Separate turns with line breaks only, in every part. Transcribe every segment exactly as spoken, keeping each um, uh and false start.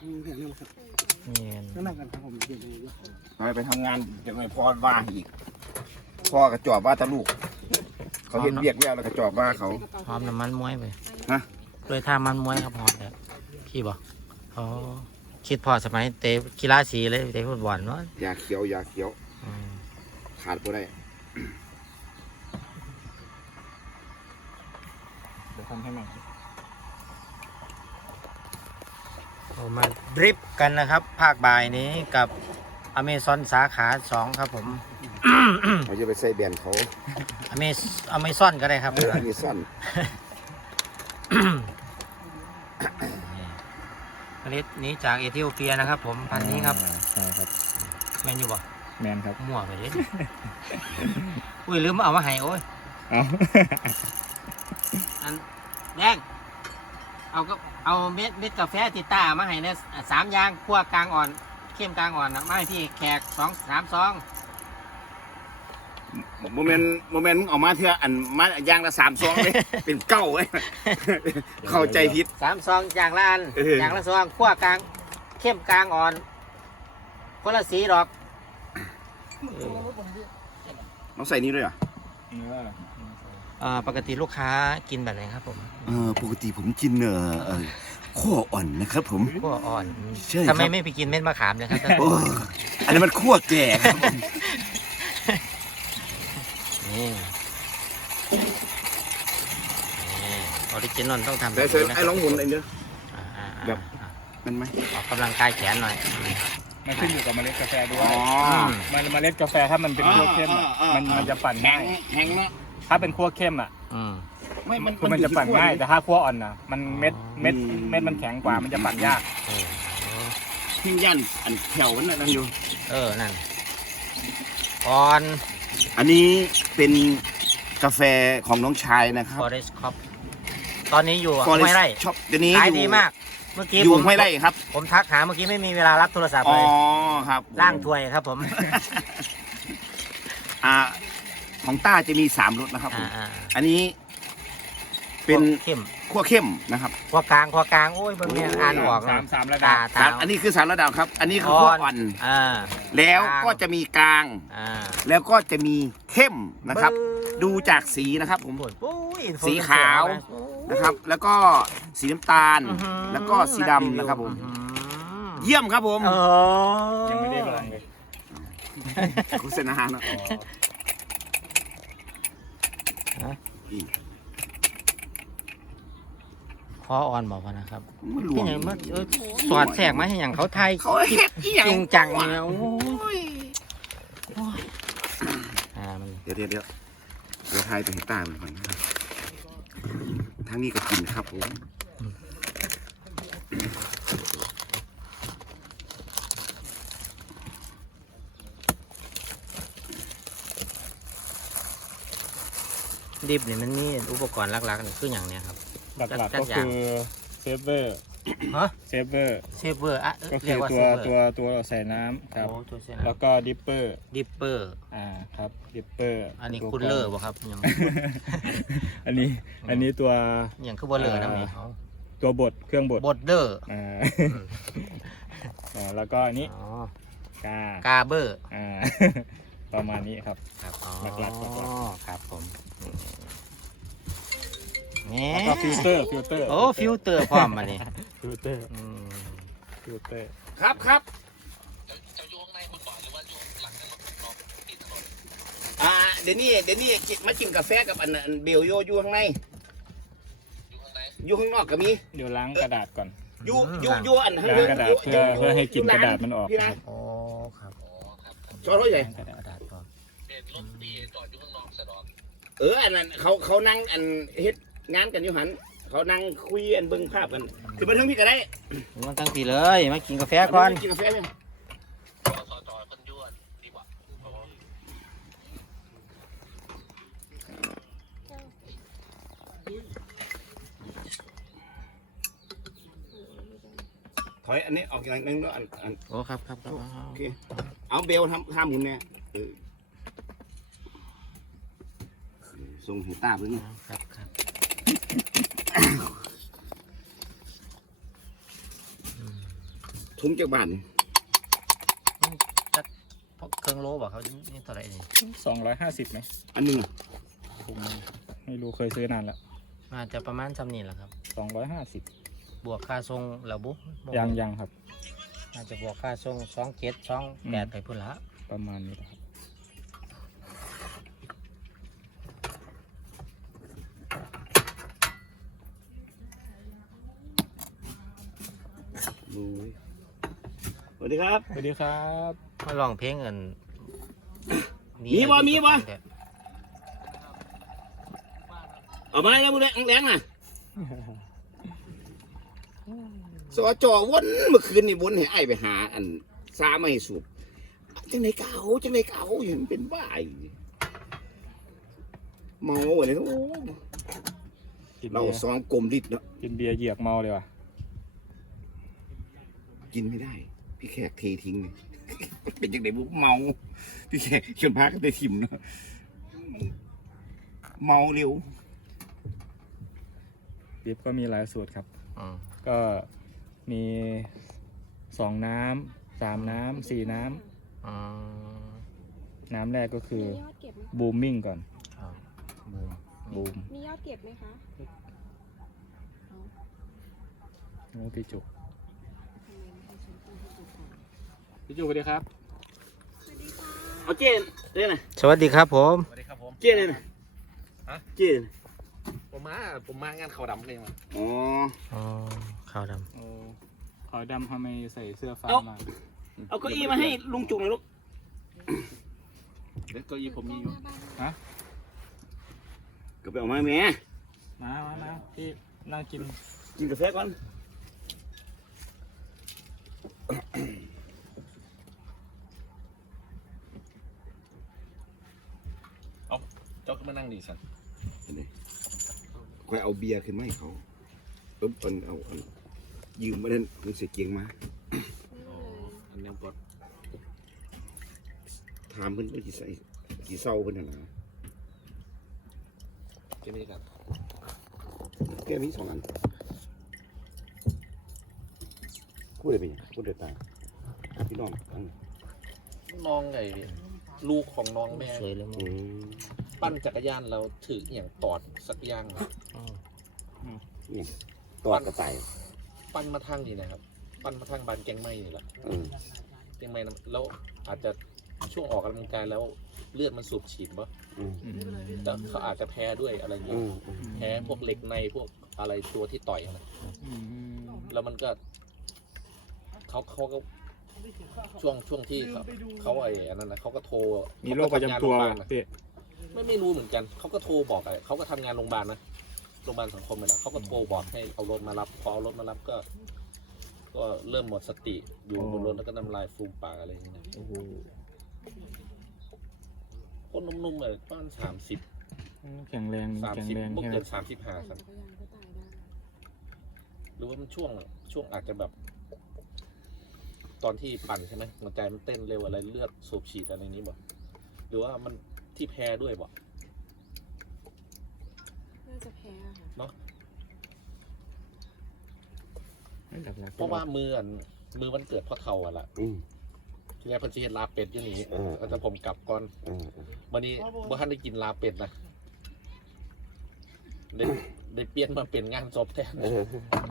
แข็งนะครับ
นี่
นั่งกันครับผมเดี๋ยวดู
ไปไปทำงานจะไม่พอว่าอีกพ่อกระจอบว่าตะลูกเขาเห็นเรียกแล้วแล้วกระจอบว่าเขา
หอมน้ำมันมวยไป
ฮะ
เลยท่ามันมวยครับหอมแบบขี้บอกอ๋อคิดพอสมัยเตะกีฬาสีเลยเตะฟุตบอลเนาะ
ยาเขียวยาเขียว
อืม
ขาดไปได้
เดี๋ยวทำให้ใหม่
เรามาดริฟกันนะครับ ภาคบ่ายนี้กับอเมซอนสาขาสองครับผม
เขาจะไปใส่แบนเขา
อเมซอเมซอนก็ได้ครับ
เออมีซ่อน
ผลิตนี้จากเอธิโอเปียนะครับ ผมพันธุ์นี้ครับ
ใช่ครับ
แมนอยู่บ่
แมนครับ
มั่วไปเลย อุ้ยลืมเอามาให้โอ้ย
เอา
อันแดงเอาก็เอาเม็ดเม็ดกาแฟติต้ามาให้เนี่ยสามอย่างคั่วกลางอ่อนเข้มกลางอ่อนนะมาให้พี่แขกสองสามซอง
โมเมนต์โมเมนต์มึงเออกมาเถอะอันมาอย่างละสามซองเลย เป็นเก้าเว้ย เข้าใจผิด
สามซองอย่างละอัน
เออ
อย่างละซองคั่วกลางเข้มกลางอ่อนคนละสีดอก
ต้องใส่นี้ด้วยเหรอ
อ่าปกติลูกค้ากินแบบไหนครับผม
เออปกติผมกินเอ่อเอ่อขั้วอ่อนนะครับผม
คั่วอ่อน
ใช่ครับ
ทำไมไม่ไปกินเม็ดมะขามเนะครับ
โอ้อันนี้มันขั้วแก่ครับผม
นี่นี่ออริจินอลต้องทำแบ
แต่
บ
เสร็จ
นี้นะ
ไอ้ร้องหมุนไอ้เนื้อ
อ่าอ่า
แบบ
อ่า
มันไหม
ออกกำลังกายแขนหน่อย
มันขึ้นอยู่กับเมล็ดกาแฟด้วย
อ๋อ
มันเมล็ดกาแฟถ้ามันเป็นคั่วเข้มอะมันมันจะปั่น
แห้
ง่าง ย
แห้งเนาะ
ถ้าเป็นคั่วเข้มอ่ะ
อืม
ไม่มัน
คือมันจะปั่นง่าย แต่ถ้าคั่วอ่อนนะมันเม็ดเม็ดเม็ดมันแข็งกว่ามันจะปั่นยาก
เออ
ทิ้งยันอันแถวมันนั่นอยู่
เออ นั่นอ่อน
อันนี้เป็นกาแฟของน้องชายนะครับ
ฟอเรสต์คอปตอนนี้อยู่
Forest
ห้วยไร่
Shop เดี๋ยวนี้
ขาย
อยู่
ดีมาก เมื่อกี้
อยู่
ผม
ห้วยไร่ครับ
ผมทักหาเมื่อกี้ไม่มีเวลารับโทรศัพท์
อ๋
เล
อย ครับ
ล่างถ้วยครับผม
อ่าของต้าจะมีสามรสนะครับผ
อ่าม อ่า
อันนี้เป็น
เข้ม
ขั้วเข้มนะครับ
ขั้วกลางขั้วกลางโอ้ยเบางเนี่ยอ่านออก
สา
นะ
มสามระ
ตา
ดับ
ตา
สามอันนี้คือสามระดับครับ อันนี้คือขั้วอ่อน
อ่า
แล้วก็จะมีกลาง
อ่า
แล้วก็จะมีเข้มนะครับ ดูจากสีนะครับผม
โอ้ยโอ้ยอินโฟ
สีขาว นะครับ แล้วก็สีน้ำตาล
อื้อหือ
แล้วก็สีดำนะครับผม
อื้อหือ
เยี่ยมครับผม
เออ
ยังไม่ได้ลองเลย
โฆษณาเนอะ
คออ่อนบอกว่านะครับ
มันหลว
ที่
ง
ไหนมาเออสอดแทรกมาให้อย่างเขาไทย
เขาเฮ็ดอีหยัง
จริงจังเนี่ยโอ้ยโอ้ยอ่ามัน
เดี๋ยวเดี๋ยวเดี๋ยวเดี๋ยวไทยไปให้ตามันก่อนนะครับทางนี้ก็กินครับผม
ดิบเนี่ยมันมีอุปกรณ์หลักๆนี่คืออย่างเนี้ยครับ
หลักๆก็คือเซฟเวอร์
ฮะ
เซฟเวอร์
เซฟเวอร์อ่ะ
ก็คื
เรีย
อก
ว่า
ตั
เซ
ว
ฟเวอร์
ตัวตัวใส่น้ำครับ
โอ้ตัวเซฟ
แล้วก็ดิปเปอร์
ดิปเปอร์
อ่าครับดิปเปอร์
อันนี้คุณเลอร์บ่ครับยัง
อันนี้อันนี้ตัว
อย่างคือบ่เลอร์นะนี่เขา
ตัวบดเครื่องบด
บดเดอร์
อ่าอ่าแล้วก็อันนี้
อ๋อก
าก
าเบอร์
อ่า ประมาณนี้ครับ
ครับอ๋อ
หลักๆหลัก
ครับผมนี่
แล้วก็ฟิลเตอร์ฟิลเตอร์
โอ้ฟิลเตอร์พร้อมมานี่
ฟิลเตอร์
อืม
ฟิลเตอร์
ครับครับอ่าเดี๋ยวนี้เดี๋ยวนี้กินมากินกาแฟกับอันอันเบลโยอยู่ข้างในอยู่ข้างนอกก็มี
เดี๋ยวล้างกระดาษก่อน
อยู่อยู่อยู่อันข้าง
ล้างกระดาษเพื่อเพื่อให้กลิ่นกระดาษมันออก
พี่นะ
โอ้ครับ
จอดรถใหญ่
กระดาษพร้อม
เอออันนั้นเขาเขานั่งอันเฮ็ดงานกันอยู่หันเขานั่งคุยอันเบิ่งภาพกันคือมาทั้งพี่ก็ได้
มันตั้งทีเลยมากินกาแฟก่อน
กินกาแฟไหมถอยอันนี้ออกอย่างนึงด้วยอันอัน
โอ้ครับครับครับ
โอเคเอาเบลทำทำหมุนเนี่ยเออส่งให้ตาเพิ่ง
ครับครับ
ทุ่งจากบ้าน
จักเครื่องโลบอกเขานี่เท่าไหร่นี่
สองร้อยห้าสิบไหม
อันหนึง
ถุงไม่รู้เคยซื้อนานแล้ว
น่าจะประมาณจำนี่แหละครับ
สองร้อยห้าสิบบ
วกค่าทรงแล้วบุ
ยังยังครับ
น่าจะบวกค่าทรงสองเจ็ดสองแปดไปพุ่นละ
ประมาณนี้นะครับ
ดูสวัสดีครับ
สวัสดีครับ
มาลองเพลงเงิน
มีบ่มีบ่ เอามาแล้วมึงแรงแรงน่ะสอจอวนเมื่อคืนนี่วนให้ไอ้ไปหาอันซาไม่สูบจังไหนเก่าจังไหนเก่าเห็นเป็นบ้าเมาเลยโอ้
กิน
เรา
เบียร์
สองกลมดิดเนาะ
กินเบียร์เหยือกเมาเลยว่ะ
กินไม่ได้ พี่แขกเททิ้งเลย เป็นจังไหนบุเมา พี่แขกชวนพากันได้ทิมเนาะเมาเร็ว
ดิบก็มีหลายสูตรครับ
อืม
ก็มีสองน้ำสามน้ำสี่น้
อืม
ำน้ำแรกก็คือ
มียอดเก็บไหม
บูมมิ่งก่อน
ครับบูม
บูม
มียอดเก็บไหมคะ
โอ้พี่จุก
ทำไมไม่ให้ฉันต้องให้ดูก่อน
พี่จุกสวัสดีครับ
สวัสดีค่ะ
เอาเจนเลยนะ
สวัสดีครับผม
สวัสดีครับผม
เจนเลยนะ
ฮะ
เจน
ผมมาผมมางานเขาวดำเลยมา
อ๋อ
อ๋อขาวด
โอ้ขาวดำทำไมใส่เสื้อฟ้า
เอ้า
มา
เอาเก้าอี้มาให้ลุงจุกหน่อยลูก
เดี๋ยวเก็ยีผมมีอยู่
ฮะ
ก็ไปเอามาแม่
มามามาพี่น่ากิน
กินกาแฟก่อน
เจ้าก็มานั่งดีสัน
เห็นไหมคอยเอาเบียร์ขึ้นมาให้เขาเอิบเอาเอาเอายืมมาเล่นลุงเสียเกียงมา
อันนี้ก็
ถามเพิ่นว่าสิใส่สิเศร้าเพิ่นน่ะนะ
เก็บนี่กัน
แก้วมีสองอันพูดได้ไปยังพูดได้ตายพี่น้องอัน
น้องไงลูกของน้องแม่
ำสวยเลยมึ
อื
ง
ม
ปั้นจักรยานเราถืออย่างตอดสักอย่างนะ
อืม
นี่ตอดกระต่าย
ปั้นมาทางนี่นะครับ ปั้นมาทางบานแกงไม้นี่แหละ
อืม
แกงไม้น้ำแล้วอาจจะช่วงออกกำลังกายแล้วเลือดมันสูบฉีดปะ
อืม
อืม
แต่เขาอาจจะแพ้ด้วยอะไรอย่าง
อื
เงี้ย
มอืม
แพ้พวกเหล็กในพวกอะไรตัวที่ต่อยนะ
อืม
แล้วมันก็เขาเขาก็ช่วงช่วงที่เขาเขาไอ้อันนั้นนะเขาก็โทร
มีโรคประจำตัว
เขาก็ทำงานโรงพยาบาลนะ
พี่
ไม่ไม่รู้เหมือนกัน เขาก็โทรบอกไอ้เขาก็ทำงานโรงพยาบาลนะ โรงพยาบาลสังคมนี่แหละเขาก็โทรบอกให้เอารถมารับ พอเอารถมารับก็ ก็เริ่มหมดสติอยู่บนรถแล้วก็น้ำลายฟูมปากอะไรอย่างเงี้ย
โอ้โห
คนนุ่มๆเลยประมาณสามสิบ
แข็งแรง
สาม
แข็ง
สิบ
แรง
พวก
ใช่ไหม
เกินสามสิบห้าครับ
จักรยานก็ตายได้
หรือว่ามันช่วงช่วงอาจจะแบบ ตอนที่ปั่นใช่ไหมหัวใจมันเต้นเร็วอะไรเลือดสูบฉีดอะไรนี้บ่หรือว่ามันที่แพ้ด้วยบ่
น่าจะแพ้ค่ะ
หลักๆ
เพราะว่ามืออันมือมันเกิดเพราะเทาอะล่ะ
อืม
ทีนี้เพันธิเห็นลาเป็ดอยู่นี่
เออ
แล้วแต่ผมกลับก่อน
อืมอืม
วันนี้บ่ทันได้กินลาเป็ดนะได้ได้เปลี่ยนมาเป็นงานศพแทน
เออ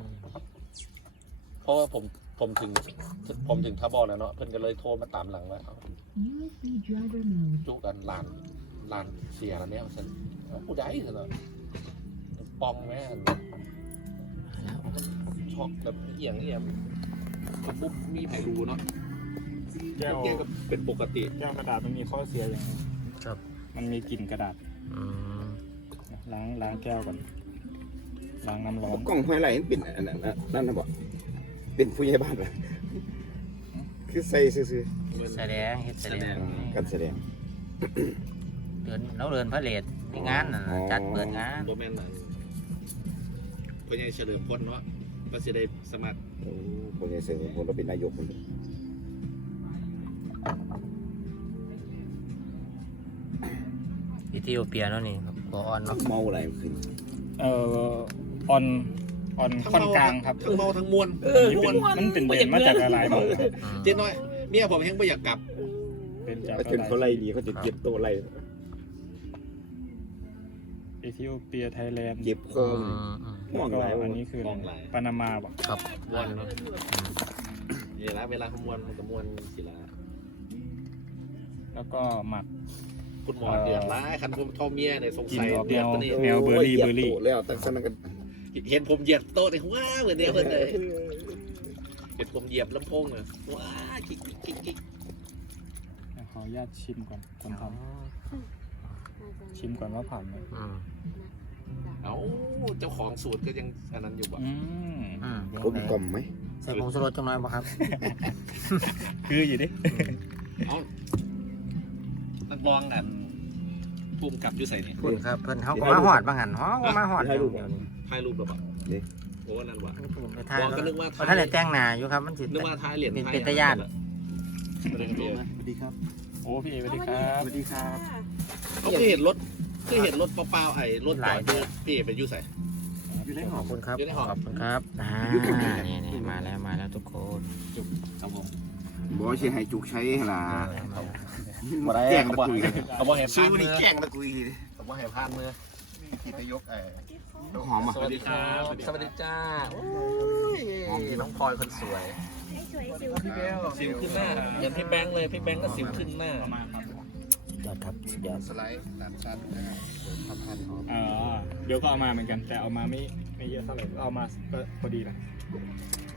เพราะว่าผมผมถึงผมถึงท่าบอลแล้วเนาะเพิ่นก็เลยโทรมาตามหลังว่าเอา
ยู เอส บี driver mode
จุกันลานลานเสียแล้วเนี่ยฉันผู้ใดเถอะเนาะปองแม่นช็อกแบบเอียงเอียงปุ๊บมีไผรู้เนาะ
แก้ว
เกียก็เป็นปกติ
แก้วกระดาษมันมีข้อเสียอย่างหนึ่ง
ครับ
มันมีกลิ่นกระดาษ
อืม
ล้างล้างแก้วก่อนล้างน้ำร้อน
กล้องห้อยไหลมันเป็นอันนั้นนะนั่นนะบอกเป็นผู้ใหญ่บ้านเหรอคือใส่ซื่อ
แสดงเฮ็ดแสดง
ๆการแสดง
เดินเราเดินพระเลทมีงานน่ะ
อ๋อ
จัดเปิดงาน
โบแมนน่ะเพื่อนใหญ่เฉลิมพลเนาะก็จะได้สมัคร
โอ้ผู้ใหญ่เสือคนเราเป็นนายกคน
อิธิโอเปียเนาะนี่ครับกออนเนาะ
เมาอะไรขึ้น
เอ่อออนอ่อนค่อนกลางครับ
ทั้งเมาทั้งมวน
เออ
นี่เป็นมันเป็นเบนมาจากอะไรหมด
เจ๊น้อยเมียผมแห้งไม่อยากกลับ
เป็นจาก
ถ้าจนเขาไล่ดีเขาจะเก็บตัวไล่
เอธิโอเปียไทยแลนด์
เก็บคอม
แล้วก็อันนี้คือปานามาบ่
ครับ
มวนเนาะเวลาเวลาเขามวนเขาจะมวนสิละ
แล้วก็หมัก
คุณหมอเดือดร้ายคันผมทอเมียเนี่ยสงสัย
กินออก
เดือดตัวนี้
แนวเบอร์รี่
โย
เบอร์รี่
หยียบโต๊ะแล้วแต่ขณะกัน
เห็นผมเหยียบโต๊ะเนี่ยว้าเหมือนเดียวกันเลยเห็นผมเหยียบลำโพงเลยว้ากิ๊กกิ๊กกิ๊กกิ๊ก
ขออนุญาตชิมก่อนคนทำชิมก่อนว่าผ่านไหม
อืม
เอ้าเจ้าของสูตรก็ยังอันนั้นอยู่บ่
อืม
อืม
กลมกล่อมไหม
ใส่ผงชูรสจังหน่อยบ่ครับ
คืออยู่ดิ
เอ้านักร้องกันภูมิกับอยู่ใส่นี่
พูดครับเพิ่นเขาก็มาหอดบางหันเฮาก็มาหอด
ถ่ายรูป
เดี๋ยวนี้
ถ่ายรูปหรือเปล่า
นี่
โอ้นั่นวะ
เพิ่นไปถ่าย
บอกก็นึกว่า
เพราะท่านได้แต่งหน้าอยู่ครับมันสิ
นึกว่าท้ายเหรียญ
เป็น
ท้าย
เป็นตาญาติ
สวัสดีครับ
โอ้พี่เอสวัสดีครับ
สวัสดีครับ
เขาเคยเห็นรถเคยเห็นรถเปล่าๆไอ้รถจอดอยู่พี่ไปอยู่ใส่
อยู่ในห
ข
อ
อบคุณครับ
อยู่ในห้อง
ขอบคุณครับอ่านี่นี่มาแล้วมาแล้วทุกคน
ครับผม
บอกว่าสิให้จุกใช้ล่ะ
บ่ได้
แกล้ง
เขา
ตะ
บอก
กุย
เขาบอกเห็น
ซื้
พา
อน นี่
มือ
แกล้งตะกุยดิ
เขาบอกเห็นพานมือ
ที่ไปยกไอ้ดอกหอมอ่ะ
สวัสดีครับสวัสดีจ้าโอ้ยน้องพลอยคนสวยสิวขึ้นหน้าเหมือนพี่แบงค์เลยพี่แบงค์ก็สิวขึ้นหน้า
ยอดครับสุดยอด
สไลด์สามชั้นนะครับพันพันหอม
เออเดี๋ยวก็เอามาเหมือนกัน แต่เอามาไม่ไม่เยอะเท่าไหร่ก็เอามาก็พอดีนะ